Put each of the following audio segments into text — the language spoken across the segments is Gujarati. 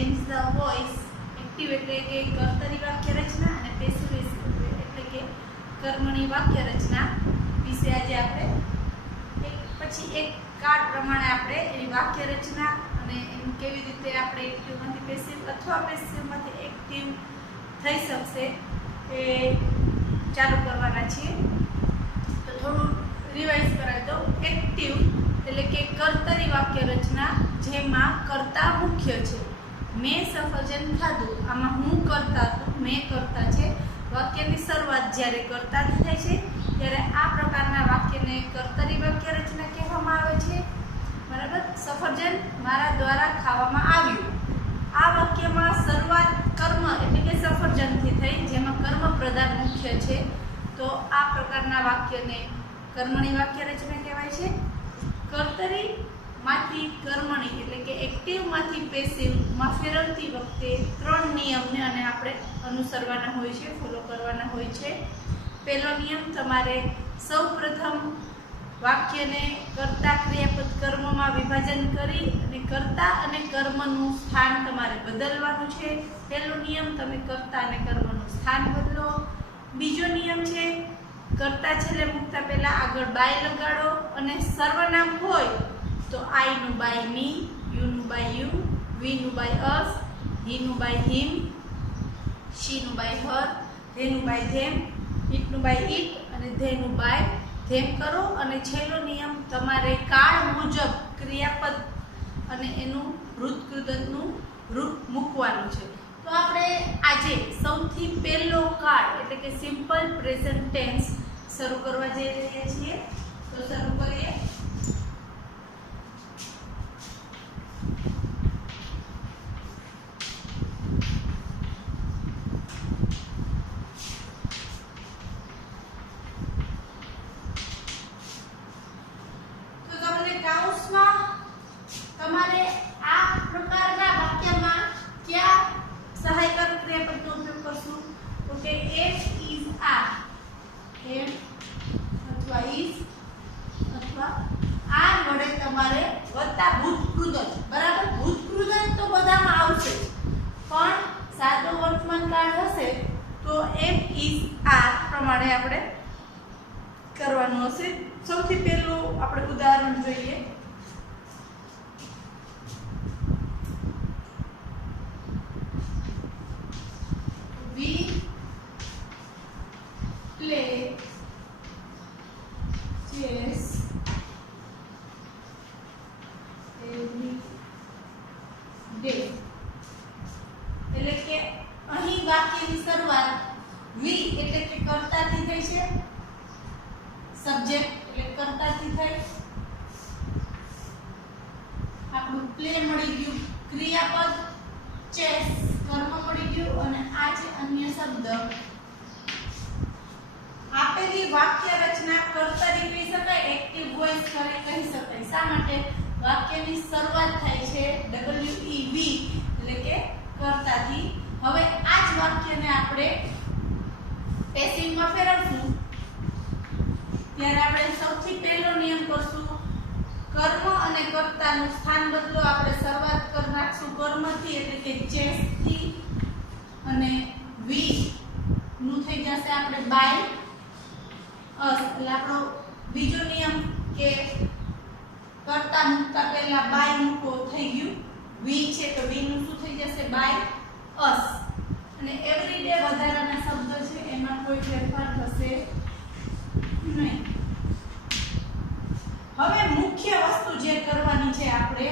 Change the voice. એક્ટિવ એટલે કે કર્તરી વાક્ય રચના અને પેસિવ એટલે કે કર્મણી વાક્ય રચના વિશે આજે આપણે એક પછી એક કાર્ડ પ્રમાણે આપણે એની વાક્ય રચના અને એનું કેવી રીતે આપણે એક્ટિવમાંથી પેસિવ અથવા પેસિવમાંથી એક્ટિવ થઈ શકશે એ ચાલુ કરવાના છીએ. તો થોડું રિવાઇઝ કરાય તો એક્ટિવ એટલે કે કર્તરી વાક્ય રચના જેમાં કર્તા મુખ્ય છે. મેં સફરજન ખાધું, આમાં હું કરતા હતું, મેં કરતા છે. વાક્યની શરૂઆત જ્યારે કર્તાથી થાય છે ત્યારે આ પ્રકારના વાક્યને કર્તરી વાક્ય રચના કહેવામાં આવે છે. બરાબર. સફરજન મારા દ્વારા ખાવામાં આવ્યું. આ વાક્યમાં શરૂઆત કર્મ એટલે કે સફરજનથી થઈ, જેમાં કર્મ પ્રધાન મુખ્ય છે. તો આ પ્રકારના વાક્યને કર્મણી વાક્ય રચના કહેવાય છે. કર્તરી માંથી કર્મણી એટલે કે એક્ટિવમાંથી પેસિવમાં ફેરવતી વખતે 3 નિયમને અને આપણે અનુસરવાના હોય છે, ફોલો કરવાના હોય છે. પહેલો નિયમ, તમારે સૌપ્રથમ વાક્યને કર્તા ક્રિયાપદ કર્મમાં વિભાજન કરી અને કર્તા અને કર્મનું સ્થાન તમારે બદલવાનું છે. પહેલો નિયમ, તમે કર્તા અને કર્મનું સ્થાન બદલો. બીજો નિયમ છે, કર્તા છેલ્લે મૂકતા પહેલા આગળ બાય લગાડો અને સર્વનામ હોય તો આઈ નું બાય મી, યુ નું બાય યુ, વી નું બાય અસ, હી નું બાય હિમ, શી નું બાય હર, ધે નું બાય ધેમ, ઇટ નું બાય ઇટ અને ધે નું બાય ધેમ કરો. અને છેલ્લો નિયમ, તમારે કાળ મુજબ ક્રિયાપદ અને એનું વૃત્તકૃદંતનું રૂપ મૂકવાનું છે. તો આપણે આજે સૌથી પહેલો કાળ એટલે કે સિમ્પલ પ્રેઝન્ટ ટેન્સ શરૂ કરવા જઈ રહ્યા છીએ. તો શરૂ કરીએ. તમારે આ પ્રકારના વાક્યમાં કયા સહાયક ક્રિયાપદનો ઉપયોગ કરશું? તો કે એમ ઇઝ આ, એમ અથવા ઇઝ અથવા આ વડે તમારે વત્તા ભૂતકૃદંત. બરાબર. ભૂતકૃદંત તો બધામાં આવશે, પણ સાદો વર્તમાન કાળ હશે તો એમ ઇઝ આ પ્રમાણે આપણે કરવાનું હશે. સૌથી પહેલું આપણે ઉદાહરણ જોઈએ. We play chess every day. એટલે કે અહીં વાક્યની શરૂઆત વી એટલે કે કર્તાથી થઈ છે. સબ્જેક્ટ એટલે કર્તાથી થઈ. આપણું પ્લે મળી ગયું, ક્રિયાપદ ચેસ કર્મ મળી ગયું અને આ છે અન્ય શબ્દ. આપેલી વાક્ય રચના કર્તરી કહી શકાય, એક્ટિવ વોઇસ કહી શકાય. શા માટે? વાક્યની શરૂઆત થાય છે WEV એટલે કે કર્તાથી. હવે આ જ વાક્યને આપણે પેસિવમાં ફેરવશું ત્યારે આપણે સૌથી પહેલો નિયમ કરશું, કર્મ અને કર્તાનું સ્થાન બદલો. આપણે શરૂઆત કરી નાખશું કર્મથી એટલે કે ચેસ થી અને વી નું થઈ જશે આપણે બાય અસ. એટલે આપણો બીજો નિયમ કે કર્તા મૂકતા પહેલા બાય મૂકો થઈ ગયું. વી છે તો વી નું શું થઈ જશે? By us. અને એવરીડે વધારાના શબ્દ છે એમાં કોઈ ફેરફાર થશે નહીં. હવે મુખ્ય વસ્તુ જે કરવાની છે આપણે,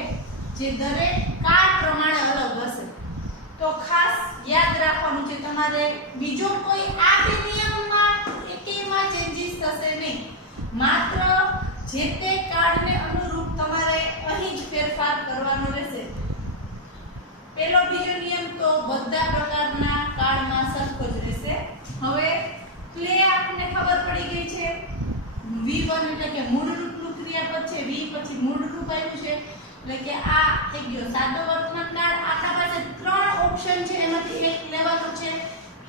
જે દરેક કાળ પ્રમાણે અલગ હશે, તો ખાસ યાદ રાખવાનું છે તમારે બીજો કોઈ આ બે નિયમમાં એકેયમાં ચેન્જીસ થશે નહીં. માત્ર જે તે કાળને અનુરૂપ તમારે અહીં જ ફેરફાર કરવાનો રહેશે. પહેલો બીજો નિયમ તો બધા પ્રકારના કાળમાં સરખો જ રહેશે. હવે પ્લે આપણને ખબર પડી ગઈ છે. V1 એટલે કે મૂળ રૂપનું ક્રિયાપદ છે, V પછી મૂળ રૂપ આવ્યું છે એટલે કે આ થઈ ગયો સાદો વર્તમાન કાળ. આપણા પાસે 3 ઓપ્શન છે, એમાંથી એક લેવાનું છે.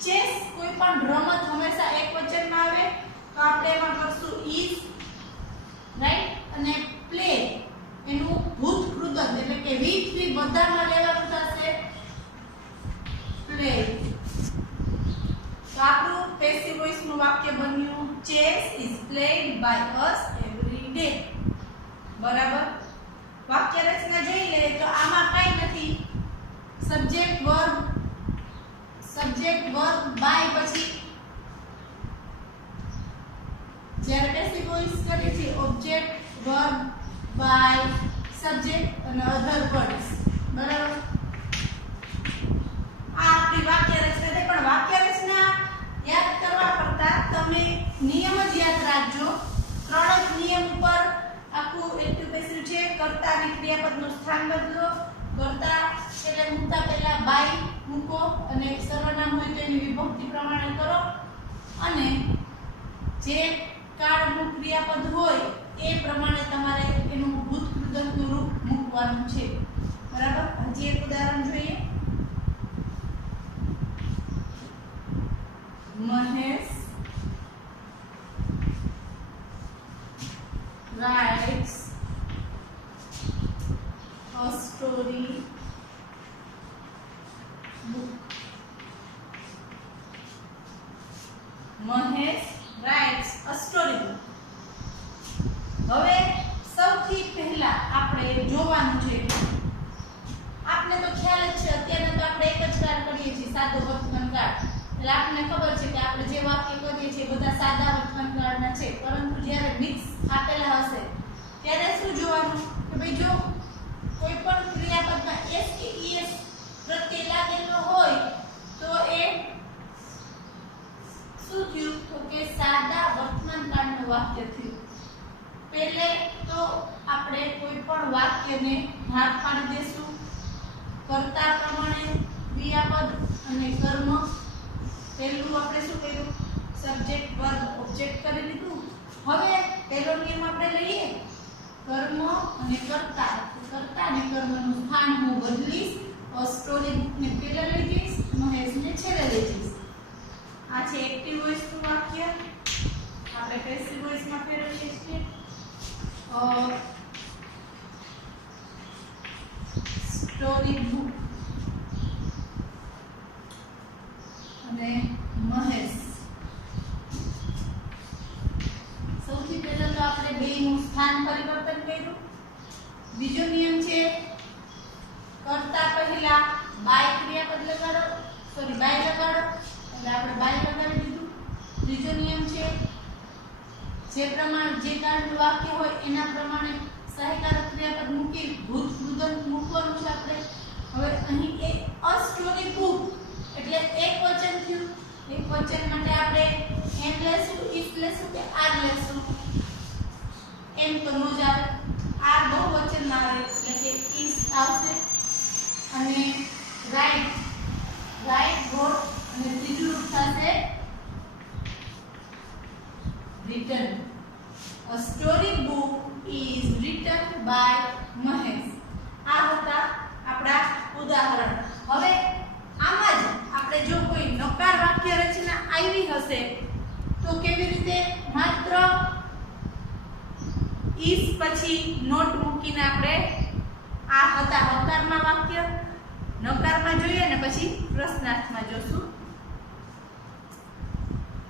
ચેસ કોઈ પણ રમત હંમેશા એકવચનમાં આવે તો આપણે એમાં કરશું is, રાઈટ. અને પ્લે એનું ભૂતકૃદંત એટલે કે V3 બધામાં લેવાનું થશે chess is played by us every day. બરાબર. વાક્ય રચના જોઈ લે તો આમાં કાઈ નથી. સબ્જેક્ટ વર્બ બાય પછી જ્યારે પેસિવ વોઇસ કરીએ છીએ ઓબ્જેક્ટ વર્બ બાય સબ્જેક્ટ અને અધર વર્ડ્સ. બરાબર. આ આપણી વાક્ય રચના છે. પણ વાક્ય રચના યાદ કરવા કરતા તમે નિયમ જ યાદ રાખજો. 3 જ નિયમ ઉપર આખું એક્ટિવ પેસિવ છે. કર્તા અને ક્રિયાપદનું સ્થાન બદલો. કર્તા એટલે મૂકતા પહેલા બાય મૂકો અને સર્વનામ હોય તો એની વિભક્તિ પ્રમાણે કરો અને જે કાળનું ક્રિયાપદ હોય એ પ્રમાણે તમારે એનું ભૂત કૃદંતનું રૂપ મૂકવાનું છે. બરાબર. હજી એક ઉદાહરણ જોઈએ. Mahesh writes a story book. Mahesh writes a story book. હવે સૌથી પહેલા આપણે જોવાનું છે. આપને તો ખ્યાલ જ છે અત્યારે તો આપણે એક જ કાર્ડ કરીએ છીએ સાદો વર્તમાન કાર્ડ. એટલે આપણને ખબર છે કે આપણે જે વાક્ય કરીએ છીએ બધા સાદા વર્તમાન કાર્ડના છે. પરંતુ જ્યારે મિક્સ આપેલા હશે ત્યારે શું જોવાનું કે ભાઈ જો કોઈ પણ ક્રિયાપદમાં s કે es પ્રત્યય લાગેલો હોય તો એ શું થયું તો કે સાદા વર્તમાન કાળનું વાક્ય થયું. પહેલે તો આપણે કોઈ પણ વાક્યને ભાગ પાડી દેશું. કર્તા પ્રમાણે ક્રિયાપદ અને કર્મ. પહેલું આપણે શું કર્યું સબ્જેક્ટ વર્બ ઓબ્જેક્ટ કરી લીધું. હવે પહેલો નિયમ આપણે લઈએ કર્મ અને કર્તા. કર્તા અને કર્મનું સ્થાન હું બદલીશ. સ્ટોરી બુકને પહેલા લઈ જઈશ, મહેશને છેલ્લે લઈ જઈશ. આ છે એક્ટિવ વોઇસનું વાક્ય. આપણે પેસિવ વોઇસમાં ફેરવીએ છીએ. સ્ટોરી બુક અને મહેશ. સૌથી પહેલા તો આપણે બેનું સ્થાન પરિવર્તન કર્યું. બીજો નિયમ છે કર્તા પહેલા બાય ક્રિયાપદ લગાડો. બાય લગાડો એટલે આપણે બાય લગાડી દીધું. ત્રીજો નિયમ છે જે પ્રમાણે જે કાળનું વાક્ય હોય એના પ્રમાણે સહાયકારક ક્રિયાપદ મૂકી ભૂત કૃદંત મૂકવાનું છે આપણે. હવે અહીં એક અ સ્ટોરી બુક એટલે એક વચન થયું. એક વચન માટે આપણે એમ લેશું, ઇફ લેશું કે આર લેશું. એમ તો નો જ આવે. આર બહુવચનમાં આવે એટલે કે ઇસ આવશે. અને રાઈટ વોટ અને ત્રીજું રૂપ થશે written. A story book is written by Mahesh. આ હતા આપણા ઉદાહરણ. હવે આમાં જ આપણે જો કોઈ નકાર વાક્ય રચના આવી હશે તો કેવી રીતે માત્ર is પછી નોટ મૂકીને આપણે આ હતા હકારમાં વાક્ય નકારમાં જોઈએ ને પછી પ્રશ્નાર્થમાં જોશું.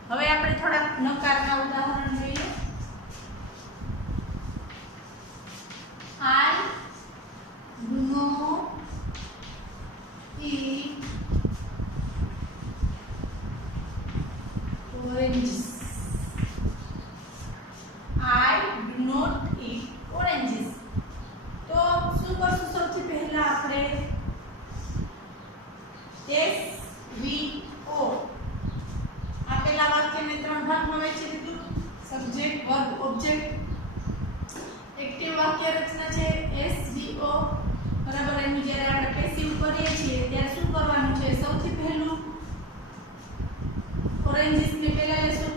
હવે આપણે થોડા નકારના ઉદાહરણ જોઈએ. I do not eat oranges. I do not eat oranges. તો શું કરશું સૌથી પહેલા આપણે SVO આપેલા વાક્યને 3 ભાગમાં વહેંચી દીધું. Subject verb object. એક્ટિવ વાક્ય રચના છે SVO. બરાબર. એનું જ્યારે આપણે પેસિવ કરીએ છીએ ત્યારે શું કરવાનું છે સૌથી પહેલું ઓરેન્જીસ ને પહેલા લેશું.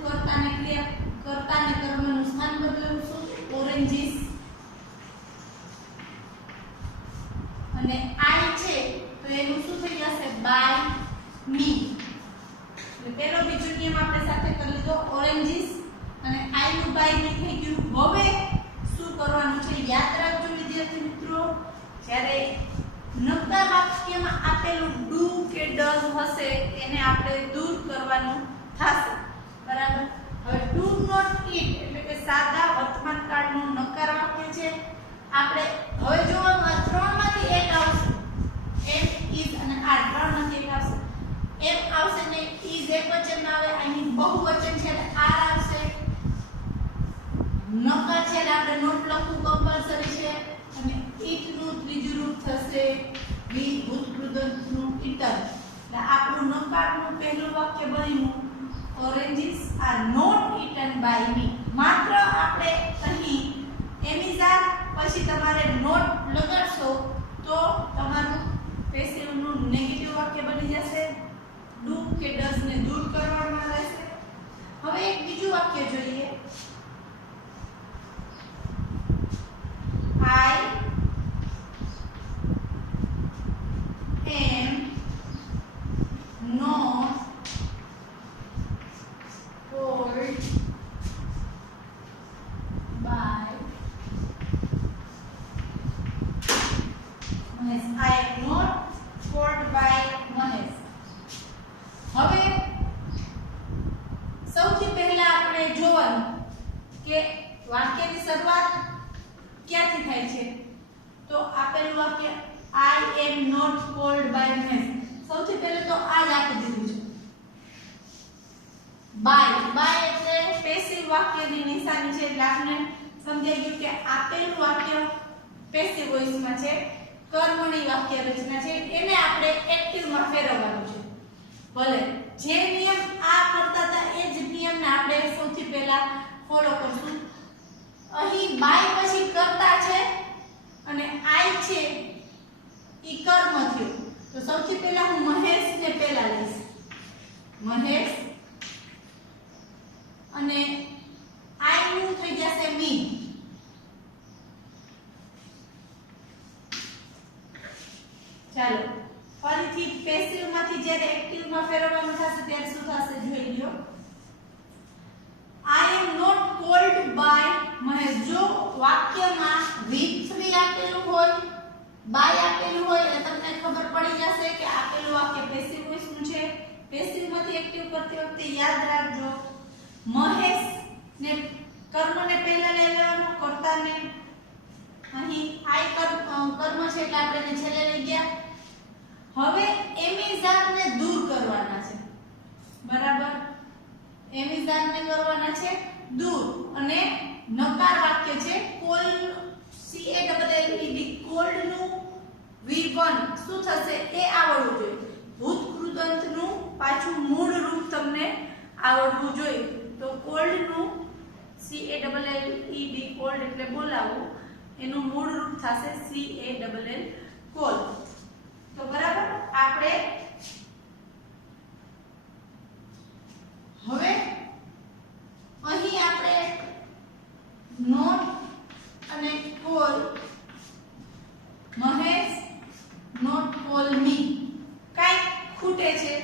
કર્તાને કર્મનું સ્થાન બદલશું ઓરેન્જીસ. અને આઈ છે તો એનું શું થઈ જશે બાય મી. પહેલો બીજો નિયમ આપણે સાથે કરી લીધો ઓરેન્જીસ અને આઈ નું બાય મી થઈ ગયું. હવે શું કરવાનું છે યાદ રાખજો વિદ્યાર્થી મિત્રો. જ્યારે નકાર વાક્યમાં આપેલું ડુ કે ડઝ હશે એને આપણે દૂર કરવાનું થશે. બરાબર. હવે ડુ નોટ આપણે હવે જોવાનું આ ત્રણમાંથી એક આવશે એમ ઇઝ અને આ ત્રણમાંથી એક આવશે એમ આવશે ને ઇઝ એકવચન આવે અહીં બહુવચન છે એટલે આર આવશે નકાર છે એટલે આપણે નોટ લખવું કમ્પલસરી છે અને ઈટ નું ત્રીજું રૂપ થશે વી ભૂતકૃદંત નું ઈટર એટલે આપણું નકારનું પહેલું વાક્ય બન્યું oranges are not eaten by me માત્ર આપણે અહીં એમિઝાર પછી તમારે નોટ લગાડશો તો તમારું પેસિવ નું નેગેટિવ વાક્ય બની જશે ડુ કે ડઝ ને દૂર કરવાના રહેશે હવે એક બીજું વાક્ય જોઈએ I am not called by Mahesh. I am not called by Mahesh. હવે સૌથી પહેલા આપણે જોવાનું કે વાક્યની શરૂઆત ક્યાંથી થાય છે તો આપેલું વાક્ય I am not called by Mahesh સૌથી પહેલા તો આ જ આપી દીધું છે by એટલે પેસિવ વાક્યની નિશાની છે એટલે આપણે સમજાઈ ગયું કે આપેલું વાક્ય પેસિવ વોઇસમાં છે કર્મણી વાક્ય રચના છે એને આપણે એક્ટિવમાં ફેરવવાનું છે ભલે જે નિયમ આ કરતા હતા એ જ નિયમને આપણે સૌથી પહેલા ફોલો કરશું અહીં બાય પછી કરતા છે અને આઈ છે ઈ કર્મ થયું તો સૌથી પહેલા હું મહેશ ને પહેલા લઈશ મહેશ અને આઈ નું થઈ જશે મી ચાલો ફરીથી પેસિવ માંથી જ્યારે એક્ટિવ માં ફેરવવાનું થશે ત્યારે શું થશે જોઈ લ્યો I am not called by Mahesh જો વાક્યમાં with 3 આપેલું હોય by આપેલું હોય એટલે તમને ખબર પડી જશે કે આપેલું વાક્ય પેસિવ વોઇસ નું છે પેસિવ માંથી એક્ટિવ કરતી વખતે યાદ રાખજો મહેશ ને કર્મને પહેલા લઈ લેવાનું કર્તાને અહીં આઈ કર્મ છે એટલે આપણે એને છેલ્લે લઈ ગયા હવે એમિઝારને દૂર કરવાના છે બરાબર એમિઝારને કરવાના છે દૂર અને નકાર વાક્ય છે કોલ CALLED કોલ્ડ નું V1 શું થશે એ આવડવું જોઈએ ભૂતકૃદંત નું પાછું મૂળ રૂપ તમને આવડવું જોઈએ તો કોલ્ડ નું CALLED કોલ્ડ એટલે બોલાવવું એનું મૂળ રૂપ થશે CALL કોલ તો બરાબર આપણે હવે અહીં આપણે નોટ અને call Mahesh not call me કાઈ ખૂટે છે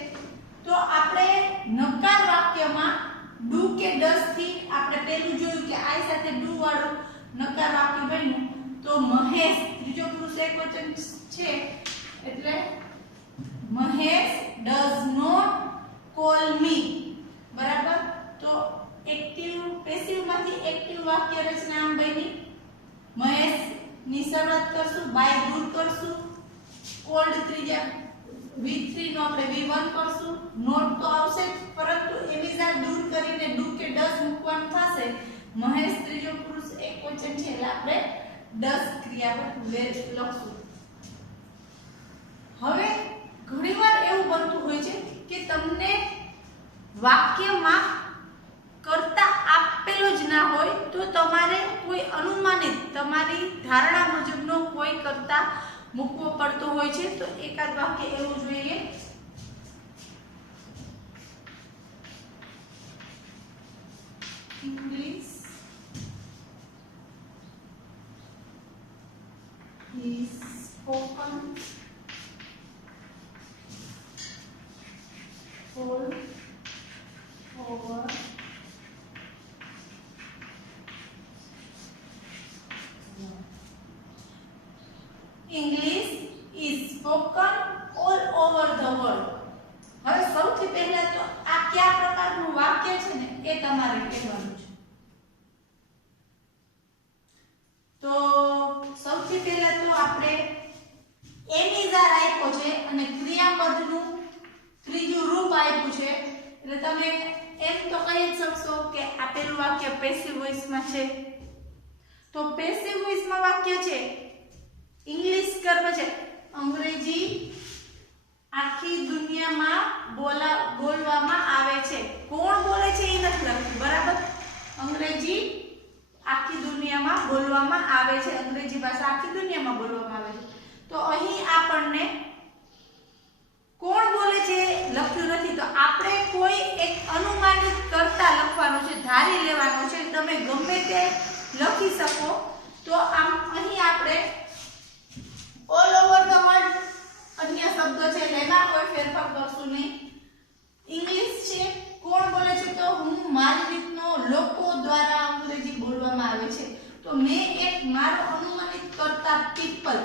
તો આપણે નકાર વાક્યમાં ડુ કે ડઝ થી આપણે પહેલું જોયું કે આઈ સાથે ડુ વાળું નકાર વાક્ય બન્યું તો મહેશ ત્રીજો પુરુષ એકવચન છે એટલે Mahesh does not call me બરાબર તો એક્ટિવ પેસિવ માંથી એક્ટિવ વાક્ય રચના આમ બની મહેશ ની શરૂઆત કરશું બાય દૂર કરશું કોલ્ડ ત્રીજા V3 નો આપણે V1 કરશું નોટ તો આવશે પરંતુ એમિઝાર દૂર કરીને ડુ કે ડઝ મૂકવાનું થશે મહેશ ત્રીજો પુરુષ એકવચન છે એટલે આપણે ડઝ ક્રિયા પર લખશું હવે ઘણીવાર એવું બનતું હોય છે કે તમને વાક્યમાં કર્તા આપેલો જ ના હોય તો તમારે કોઈ અનુમાનિત તમારી ધારણા મુજબનો કોઈ કર્તા મૂકવો પડતો હોય છે તો એકાદ વાક્ય એવું જોઈએ English is spoken all over English is spoken all over the world. હવે સૌથી પહેલા તો આ કયા પ્રકારનું વાક્ય છે ને એ તમારે કહેવાનું છે તો પહેલા તો આપણે એમિઝાર આપ્યો છે અને ક્રિયાપદનું ત્રીજું રૂપ આપ્યું છે, એટલે તમે એમ તો કહી જ શકશો કે આપેલું વાક્ય પેસિવ વોઇસમાં છે. તો પેસિવ વોઇસમાં વાક્ય છે ઇંગ્લિશ કર્મ છે, અંગ્રેજી આખી દુનિયામાં બોલવામાં આવે છે. કોણ બોલે છે એ નથી લખ્યું, બરાબર. અંગ્રેજી આખી દુનિયામાં બોલવામાં આવે છે, અંગ્રેજી ભાષા આખી દુનિયામાં બોલવામાં આવે છે. તો અહીં આપણને કોણ બોલે છે લખ્યું નથી, તો આપણે કોઈ એક અનુમાનિત કરતા લખવાનું છે, ધારી લેવાનું છે. તમે ગમે તે લખી શકો. તો આમ અહીં આપણે ઓલ ઓવર ધ વર્લ્ડ અન્ય શબ્દો છે, એમાં કોઈ ફેરફાર કરશું નહીં. ઇંગ્લિશ છે, કોણ બોલે છે તો હું મારી રીતનો લોકો દ્વારા અંગ્રેજી બોલવામાં આવે છે. તો મેં એક મારો અનુમાનિત કરતા પીપલ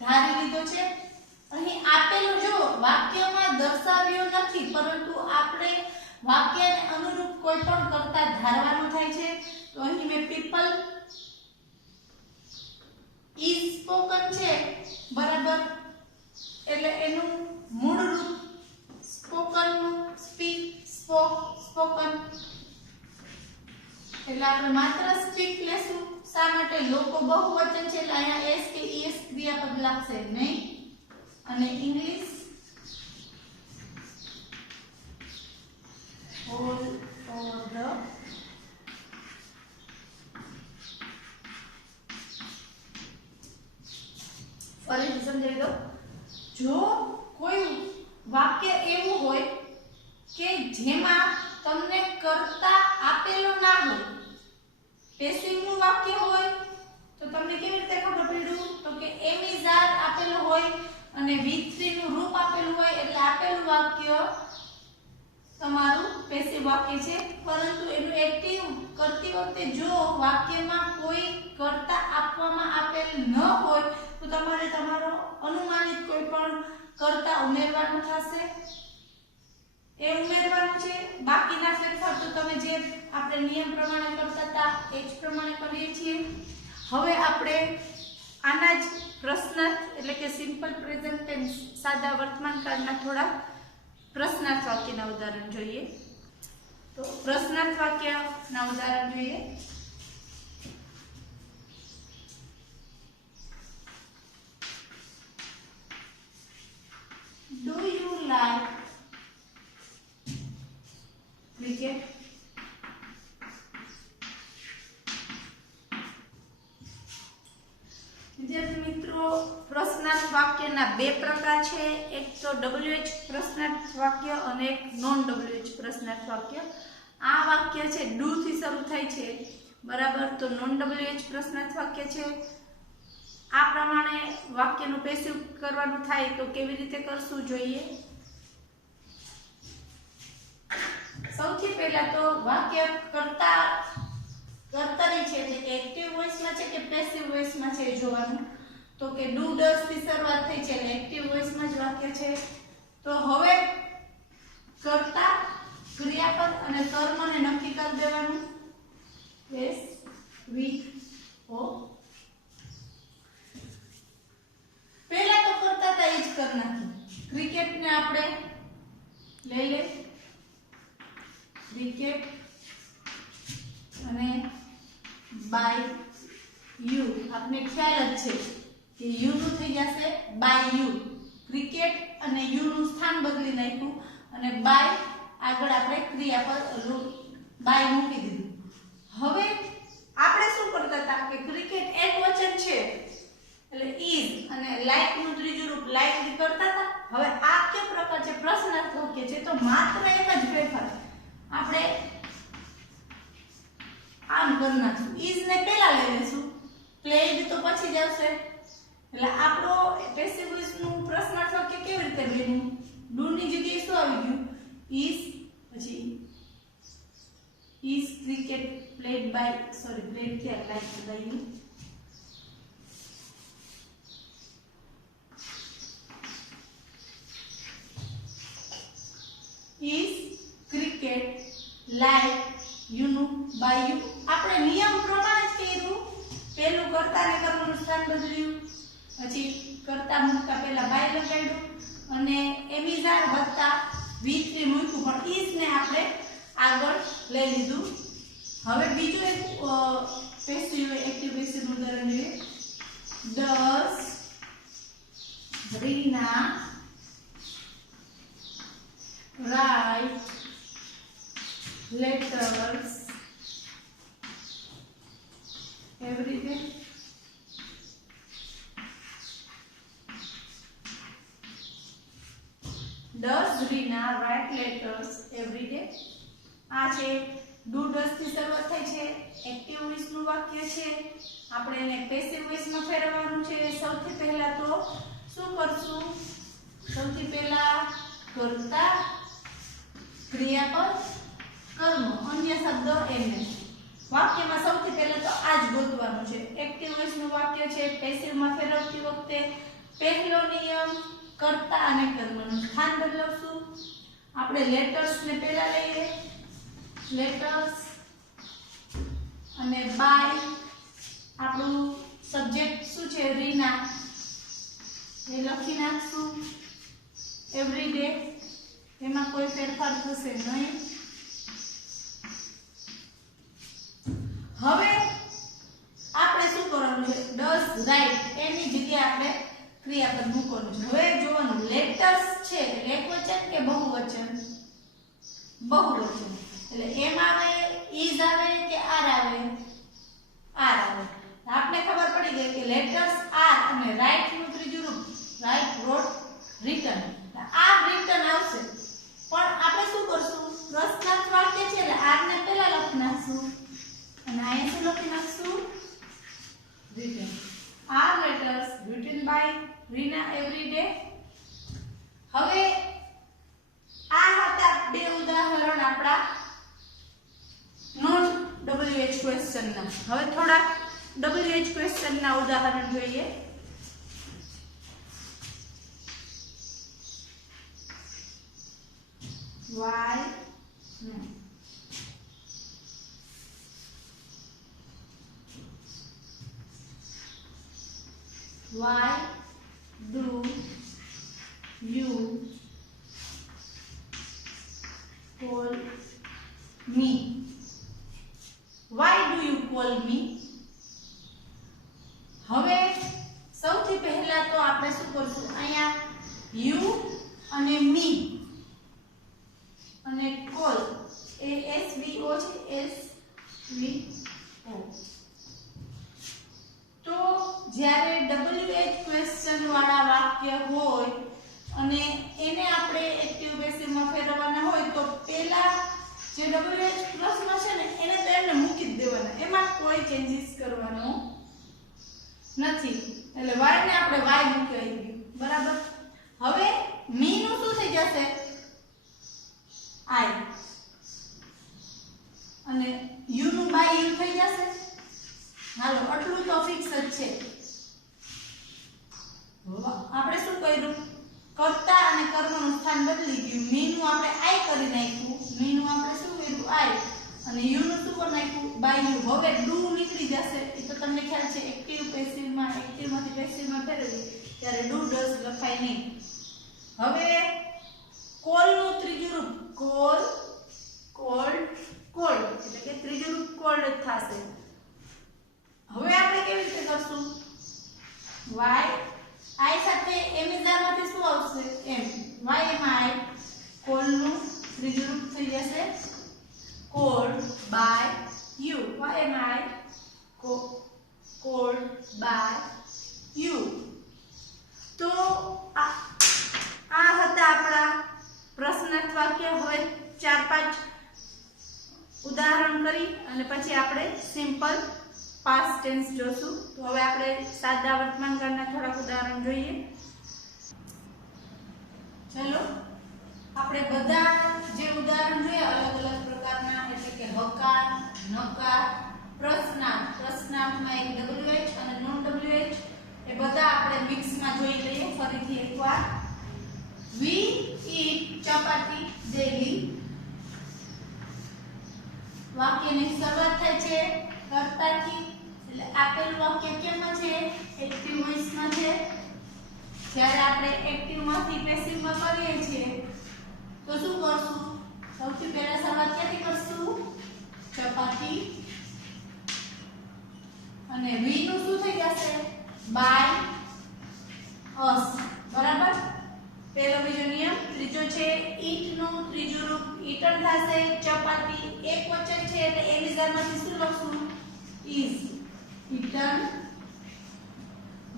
ધારી લીધો છે. અહીં આપેલું જો વાક્યમાં દર્શાવ્યો નથી, પરંતુ આપણે વાક્યને અનુરૂપ કોઈ પણ કરતા ધારવાનું થાય છે. તો અહીં મેં પીપલ ઇઝ સ્પોકન છે, બરાબર. એટલે એનું મૂળ રૂપ સ્પોકન નું સ્પીક, સ્પોક, સ્પોકન. એટલે આપણે માત્ર સ્પીક લેશું. શા માટે? લોકો બહુવચન છે એટલે અહીંયા એસ કે ઈએસ ક્રિયાપદ લાગશે નહીં. અને ઇંગ્લિશ ઓલ ઓવર ધ ફરીથી સમજાવી દો. જો કોઈ વાક્ય એવું હોય કે જેમાં તમને કર્તા આપેલો ના હોય, પેસિવ નું વાક્ય હોય, તો તમને કેવી રીતે ખબર પડ્યું? તો કે એમિઝાર આપેલું હોય અને V3 નું રૂપ આપેલું હોય, એટલે આપેલું વાક્ય તમારું પેસિવ વાક્ય છે. પરંતુ એનું એક્ટિવ કરતી વખતે જો વાક્યમાં કોઈ કર્તા આપવામાં આપેલ ન હોય, તો તમારે તમારો અનુમાનિત કોઈ પણ કર્તા ઉમેરવાનું થશે. એ ઉમેરવાનું છે. બાકીના ફેરફાર તો તમે જે આપણે નિયમ પ્રમાણે કરતા હતા એ જ પ્રમાણે કરીએ છીએ. હવે આપણે આના જ પ્રશ્નાર્થ એટલે કે સિમ્પલ પ્રેઝન્ટ ટેન્સ સાદા વર્તમાન કાળના થોડા પ્રશ્નાર્થ વાક્યના ઉદાહરણ જોઈએ. તો પ્રશ્નાર્થ વાક્યના ઉદાહરણ જોઈએ. Do you like cricket? વિદ્યાર્થી મિત્રો, પ્રશ્નાર્થ વાક્યના બે પ્રકાર છે. એક તો WH પ્રશ્નાર્થ વાક્ય અને એક નોન WH પ્રશ્નાર્થ વાક્ય. આ વાક્ય છે ડુ થી શરૂ થાય છે, બરાબર. તો નોન WH પ્રશ્નાર્થ વાક્ય છે. આ પ્રમાણે વાક્યનું પેસિવ કરવાનું થાય તો કેવી રીતે કરશું જોઈએ. સૌથી પહેલા તો વાક્ય કર્તાની છે એટલે કે એક્ટિવ વોઇસમાં છે કે પેસિવ વોઇસમાં છે જોવાનું. તો કે ડુ ડઝ થી શરૂઆત થઈ છે એટલે એક્ટિવ વોઇસમાં જ વાક્ય છે. તો હવે કર્તા, ક્રિયાપદ અને કર્મને નક્કી કરી દેવાનું. એસ વી ઓ. પહેલા તો કરતા હતા એ જ કરી નાખી. ક્રિકેટ ને આપણે લઈ લે, ક્રિકેટ અને બાય યુ. આપને ખ્યાલ જ છે કે યુ નું થઈ જશે બાય યુ. ક્રિકેટ અને યુ નું સ્થાન બદલી નાખ્યું અને બાય આગળ આપણે ક્રિયાપદ બાય મૂકી દીધું. હવે આપણે શું કરતા હતા કે ક્રિકેટ એક વચન છે એટલે ઇઝ અને લાઈક નું ત્રીજું રૂપ લાઈક કરતા હતા. હવે આ કયો પ્રકાર છે? પ્રશ્નાર્થ વાક્ય છે. તો માત્ર એક જ ફેરફાર આપણે આમ કરી નાખશું. ઇઝ ને પહેલા લઈ લેશું, પ્લેડ તો પછી જ આવશે. એટલે આપણો પેસિવ વોઇસ નું પ્રશ્નાર્થ વાક્ય કેવી રીતે બન્યું? ડુ ની જગ્યાએ શું આવી ગયું? ઇઝ, પછી is cricket played by played થયા like by you. Is cricket like you નું બાય યુ. આપણે નિયમ પ્રમાણે જ કર્યું પેલું કર્તા ને કર્મનું સ્થાન બદલ્યું, પછી કર્તા મૂકતા પહેલા બાય લગાડ્યું અને એમિઝાર વત્તા V3 મૂક્યું, પણ ઈસ ને આપણે આગળ લઈ લીધું. હવે બીજું એક પેસિવ એક્ટિવ પેસિવ નું ઉદાહરણ જોઈએ. Does Rina write letters every day? Does Rina write letters every day? આ છે ડુ ડસ થી શરૂઆત થાય છે, એક્ટિવ વોઇસ નું વાક્ય છે. આપણે એને પેસિવ વોઇસ માં ફેરવવાનું છે. સૌથી પહેલા તો શું કરશું? સૌથી પહેલા કર્તા ક્રિયાપદ કર્મ અન્ય શબ્દ એને વાક્યમાં સૌથી પહેલા તો આ જ ગોતવાનું છે. એક્ટિવ વોઇસ નું વાક્ય છે, પેસિવ માં ફેરવતી વખતે પહેલો નિયમ કર્તા અને કર્મનું સ્થાન બદલાવશું. આપણે લેટર્સ ને પહેલા લઈએ, લેટર્સ અને બાય આપણું સબ્જેક્ટ શું છે? રીના, એ લખી નાખશું. એવરી ડે એમાં કોઈ ફેરફાર થશે નહીં. હવે આપણે શું કરવાનું છે? ડઝ રાઈટ એની જગ્યાએ આપણે ક્રિયાપદ મૂકવાનું છે. હવે જોવાનું લેટર્સ છે એકવચન કે બહુવચન? બહુવચન. એટલે એમ આવે, ઈઝ આવે કે આર આવે? આર આવે. આપને ખબર પડી ગઈ કે લેટર્સ આર અને રાઈટ નું ત્રીજું રૂપ રાઈટ, રોટ, રિટન. આ રિટન આવશે, પણ આપણે શું કરશું? પ્રશ્નાર્થ વાક્ય છે એટલે આર ને પહેલા લખી નાખશું અને અહીંયા શું લખી નાખશું? Written. Are letters written by Rina every day. હવે આ હતા બે ઉદાહરણ આપણા નોન WH ક્વેશ્ચન ના. હવે થોડા WH ક્વેશ્ચન ના ઉદાહરણ જોઈએ. Why do you call me? Why do you call me? હવે સૌથી પહેલા તો આપણે શું કરશું? અહીંયા you અને me અને call એ SVO છે, SVO. તો જ્યારે WH ક્વેશ્ચન વાળા વાક્ય હોય અને એને આપણે એક્ટિવ પેસિવ માં ફેરવવાના હોય તો પહેલા જે WH પ્રશ્ન છે ને એને તો એમને મૂકી જ દેવાના, એમાં કોઈ ચેન્જીસ કરવાનો નથી. એટલે y ને આપણે y મૂકી આવી, બરાબર. હવે મી નું શું થઈ જશે? I અને u નું બાય u થઈ જશે. હાલો આટલું તો ફિક્સ જ છે. આપણે શું કર્યું? કર્તા અને કર્મનું સ્થાન બદલી ગયું. મી નું આપણે I કરી નાખ્યું, મી નું આપણે શું કર્યું? I અને u નું શું કરી નાખ્યું? By u. હવે ડુ નીકળી જશે. એ તો તમને ખ્યાલ છે એક્ટિવ પેસિવ માં, એક્ટિવ માંથી પેસિવ માં ફેરવી ત્યારે ડુ ડઝ લખાય નહીં. હવે કોલ નું ત્રીજું રૂપ કોલ, કોલ્ડ, કોલ્ડ એટલે કે ત્રીજું રૂપ કોલ્ડ જ થશે. હવે આપણે કેવી રીતે કરશું? y I સાથે એમિઝાર માંથી શું આવશે? m. y માં I કોલ નું ત્રીજું રૂપ થઈ જશે કોલ્ડ બાય you. y માં I કોલ્ડ બાય you. તો આ હતા આપણા પ્રશ્નાર્થ વાક્ય. હવે 4-5 ઉદાહરણ કરી અને પછી આપણે સિમ્પલ પાસ્ટ ટેન્સ જોશું. તો હવે આપણે સાદા વર્તમાન કાળના થોડાક ઉદાહરણ જોઈએ. ચલો આપણે બધા જે ઉદાહરણ જોયા અલગ અલગ પ્રકારના, એટલે કે હકાર, નકાર, પ્રશ્નાર્થ, પ્રશ્નાર્થમાં એક WH અને નોન WH, એ બધા આપણે મિક્સમાં જોઈ લઈએ ફરીથી એકવાર. We eat chapati daily. વાક્યની શરૂઆત થાય છે કર્તાથી, એટલે આપેલું વાક્ય કેમાં છે? એક્ટિવ વોઇસમાં છે. જ્યારે આપણે એક્ટિવમાંથી પેસિવમાં કરીએ છીએ તો શું કરશું? સૌથી પહેલા શરૂઆત ક્યાંથી કરશું? ચપાતી. અને વી નું શું થઈ જશે? By us. બરાબર? પહેલો બીજો નિયમ. ત્રીજો છે ઈટ નું ત્રીજું રૂપ ઈટન થશે. ચપાતી એક વચન છે એટલે એ વિધાનમાંથી શું લખશું? is. eaten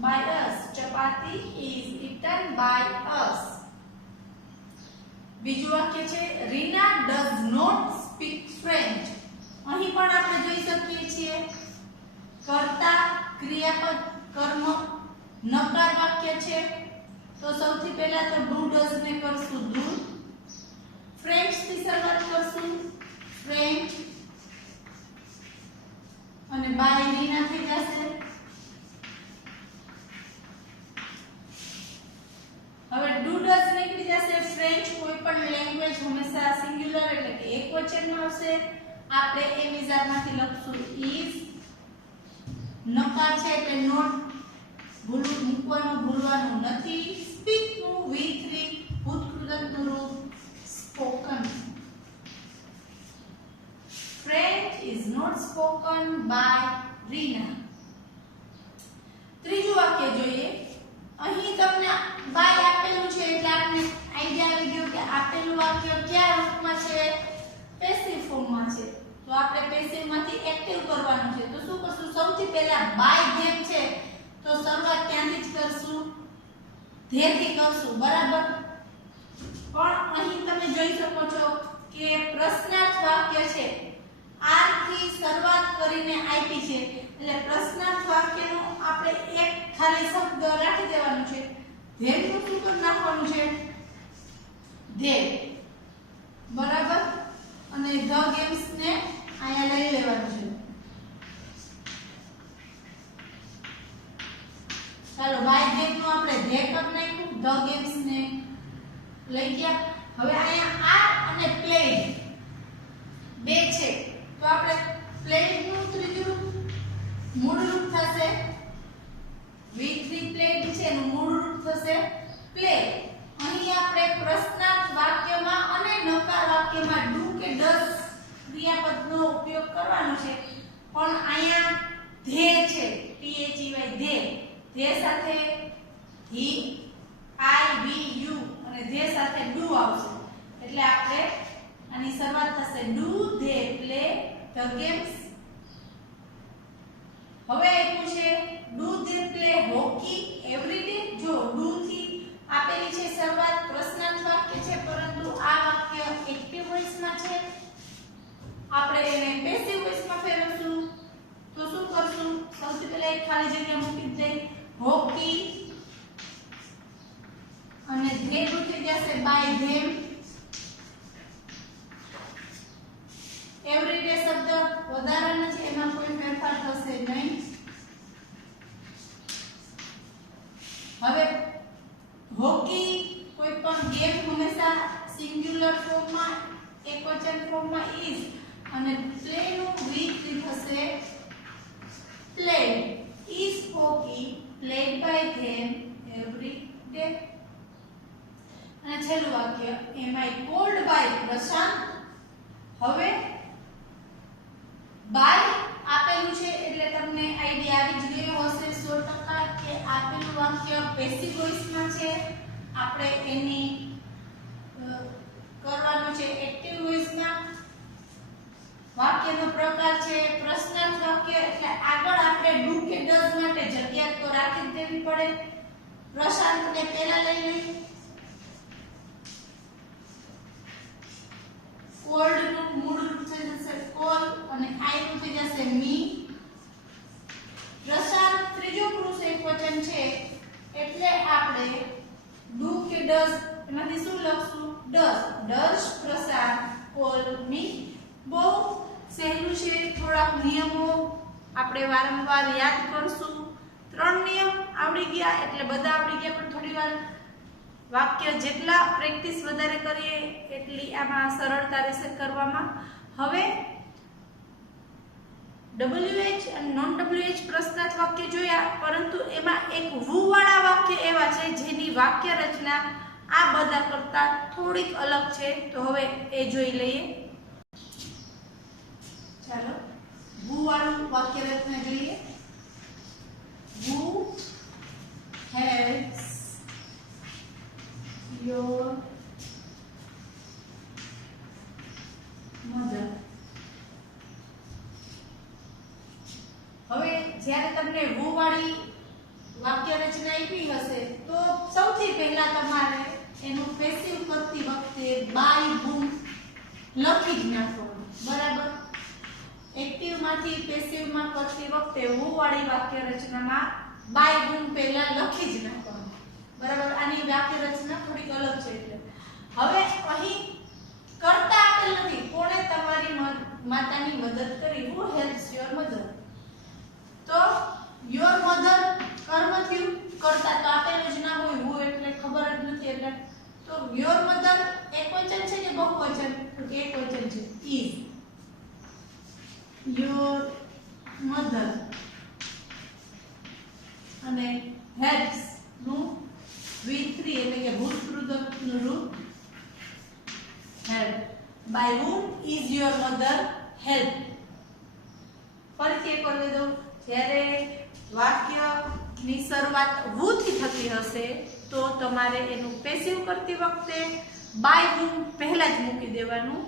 by us. chapati is eaten by us. બીજું વાક્ય છે Reena does not speak French. અહીં પણ આપણે જોઈ શકીએ છીએ કર્તા ક્રિયાપદ કર્મ નકાર વાક્ય છે. તો સૌથી પહેલા તો do does ને કરશું do. ફ્રેન્ચ થી શરૂઆત કરશું ફ્રેન્ચ અને બાય રીના થઈ જશે. હવે do does નીકળી જશે. ફ્રેન્ચ કોઈ પણ લેંગ્વેજ હંમેશા સિંગ્યુલર એટલે કે એકવચનમાં આવશે. આપણે એ વિધાનમાંથી લખશું is. નકાર છે એટલે નોટ ભૂલવાનું નથી. સ્પીક નું V3 ભૂતકૃતનું રૂપ spoken. French is not spoken by Rina. ત્રીજું વાક્ય જોઈએ. અહીં તમને બાય આપેલું છે એટલે આપણે આઈડિયા આવી ગયો કે આપેલું વાક્ય કયા રૂપમાં છે? પેસિવ ફોર્મમાં છે. તો આપણે પેસિવમાંથી એક્ટિવ કરવાનું છે. તો શું કરશું? સૌથી પહેલા બાય ધેમ છે તો શરૂઆત ક્યાંથી જ કરશું? ધેથી કરશું. બરાબર? પણ અહીં તમે જોઈ શકો છો કે પ્રશ્નાર્થ વાક્ય છે. આર થી શરૂઆત કરીને આપી છે એટલે પ્રશ્નાર્થ વાક્યનો આપણે એક ખાલી શબ્દ રાખી દેવાનો છે. ધેનું શું કરી નાખવાનું છે? ધે. બરાબર? અને ધ ગેમ્સ ને અહીંયા લઈ લેવાનું છે. ચાલો બાય ધેમ નું આપણે ધે કરી નાખ્યું. ધ ગેમ્સ ને લઈ ગયા. હવે અહીંયા આર અને પ્લેડ બે છે તો આપણે પ્લેડ નું ત્રીજું રૂપ મૂળ રૂપ થશે V3 પ્લેડ છે એનું મૂળ રૂપ થશે પ્લે. અહીં આપણે પ્રશ્નાર્થ વાક્યમાં અને નકાર વાક્યમાં ડુ કે ડઝ ક્રિયાપદનો ઉપયોગ કરવાનો છે. પણ અહીંયા ધે છે THEY ધે સાથે he I we you અને ધે સાથે ડુ આવશે. એટલે આપણે આની શરૂઆત થશે do they play the games. હવે આપ્યું છે do they play hockey every day. જો do થી આપેલી છે શરૂઆત પ્રશ્નાર્થ વાક્ય છે પરંતુ આ વાક્ય એક્ટિવ વોઇસમાં છે. આપણે એને પેસિવ વોઇસમાં ફેરવશું. તો શું કરશું? સૌથી પહેલા એક ખાલી જગ્યા મૂકી દે હોકી અને ધે થઈ જશે બાય ધેમ. એવરીડે શબ્દ વધારાનો છે એમાં કોઈ ફેરફાર થશે નહીં. હવે હોકી કોઈ પણ ગેમ હંમેશા સિંગ્યુલર ફોર્મમાં એકવચન ફોર્મમાં is અને પ્લે નું V3 થશે played. is hockey played by them every day. અને છેલ્લું વાક્ય am I called by પ્રશાંત. હવે બાય આપેલું છે એટલે તમને આઈડિયા આવી જ ગયો હશે 100% કે આપેલું વાક્ય પેસિવ વોઇસમાં છે. આપણે એની કરવાનું છે એક્ટિવ વોઇસમાં. વાક્યનો પ્રકાર છે પ્રશ્નાર્થ વાક્ય એટલે આગળ આપણે ડુ કે ડઝ માટે જગ્યા તો રાખી જ દેવી પડે. પ્રશાંતને પહેલા લઈ લઈએ. કોલ્ડ નું મૂળ રૂપ થઈ જશે કોલ અને આઈ નું થઈ જશે મી. પ્રશાંત ત્રીજો પુરુષ એકવચન છે એટલે આપણે ડુ કે ડઝ એમાંથી શું લખશું? ડઝ પ્રશાંત કોલ મી. બહુ સહેલું છે. થોડાક નિયમો આપણે વારંવાર યાદ કરશું. 3 નિયમ આવડી ગયા એટલે બધા આવડી ગયા પણ થોડીવાર વાક્ય જેટલા પ્રેક્ટિસ વધારે કરીએ એટલી આમાં સરળતા રહેશે કરવામાં. હવે WH અને નોન WH પ્રશ્નાર્થ વાક્ય જોયા, પરંતુ એમાં એક વુ વાળા વાક્ય એવા છે જેની વાક્ય રચના આ બધા કરતા થોડીક અલગ છે. તો હવે એ જોઈ લઈએ. ચાલો વુ વાળું વાક્ય રચના જોઈએ. Who helps your mother? હવે જ્યારે તમને who વાળી વાક્ય રચના આપી હશે તો સૌથી પહેલા તમારે એનું પેસિવ કરતી વખતે બાય whom લખી જ નાખવાનું. બરાબર. એક્ટિવ માંથી પેસિવ માં કરતી વખતે who વાળી વાક્ય રચનામાં બાય whom પહેલા લખી જ નાખવાનું. બરાબર. આની વાક્ય રચના થોડીક અલગ છે. એટલે હવે અહીં કરતા આપેલ નથી. કોણે તમારી માતાની મદદ કરી? who helps your mother? તો your mother કર્મ થયું, કરતા તો આપેલું જ ના હોય. who એટલે ખબર જ નથી. એટલે તો your mother એકવચન છે કે બહુવચન? તો એકવચન છે. is your mother અને helps નું V3 એટલે કે ભૂતકૃતકનું રૂપ help. by whom is your mother helped? ફરીથી એક વાર દો. જ્યારે વાક્યની શરૂઆત who થી થતી હશે તો તમારે એનું પેસિવ કરતી વખતે by whom પહેલા જ મૂકી દેવાનું.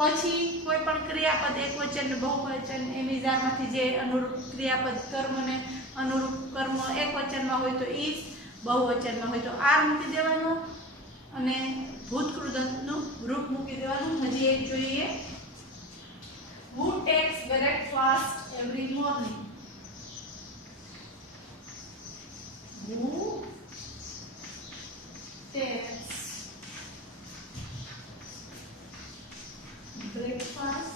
પછી કોઈ પણ ક્રિયાપદ એકવચન ને બહુવચન એની માંથી જે અનુરૂપ ક્રિયાપદ કર્મને અનુરૂપ કર્મ એકવચનમાં હોય તો is, બહુવચનમાં હોય તો are મૂકી દેવાનું અને ભૂતકૃતકનું રૂપ મૂકી દેવાનું. હજી એક જોઈએ. who takes breakfast every morning? who takes breakfast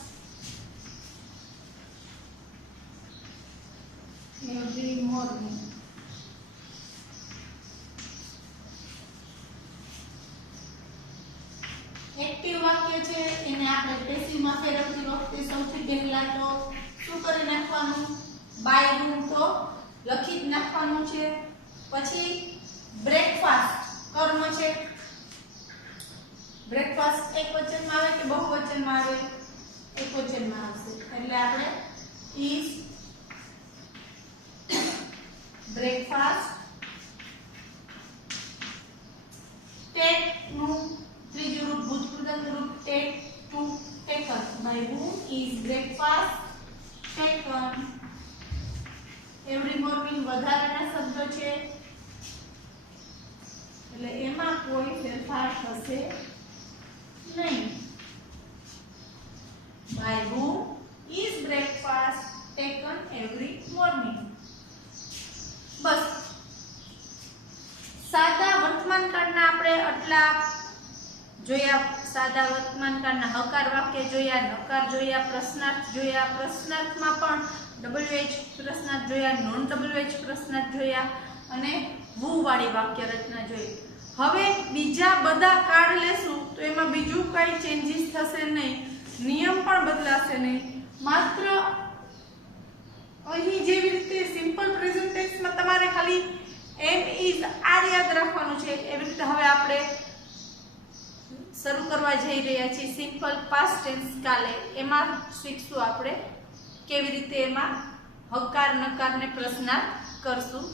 every morning? Active વાક્ય છે એને આપણે પેસિવ માં ફેરવતી વખતે સૌથી પહેલા તો શું કરી નાખવાનું? બાય whom તો લખી જ નાખવાનું છે. પછી બ્રેકફાસ્ટ કર્મ છે. બ્રેકફાસ્ટ એકવચનમાં આવે કે બહુવચનમાં આવે? એકવચનમાં આવશે. એટલે આપણે is breakfast. take નું ત્રીજું રૂપ ભૂતકૃતકનું રૂપ take, to, taken. by whom is breakfast taken? every morning વધારાના શબ્દો છે એટલે એમાં કોઈ ફેરફાર થશે નહીં. by whom is breakfast taken every morning? બસ. સાદા વર્તમાન કાળના આપણે આટલા જોયા. સાદા વર્તમાન કાળના હકાર વાક્ય જોયા, નકાર જોયા, પ્રશ્નાર્થ જોયા. પ્રશ્નાર્થમાં પણ WH પ્રશ્નાર્થ જોયા, નોન WH પ્રશ્નાર્થ જોયા અને who વાળી વાક્ય રચના જોઈ. હવે બીજા બધા કાર્ડ લેશું તો એમાં બીજું કઈ ચેન્જીસ થશે નહીં, નિયમ પણ બદલાશે નહીં. માત્ર અહીં જેવી રીતે સિમ્પલ પ્રેઝન્ટ ટેન્સમાં તમારે ખાલી એમ ઇઝ આર યાદ રાખવાનું છે, એવી રીતે હવે આપણે શરૂ કરવા જઈ રહ્યા છીએ સિમ્પલ પાસ્ટ ટેન્સ કાલે. એમાં શીખશું આપણે કેવી રીતે એમાં હકાર નકાર ને પ્રશ્નાર્થ કરશું.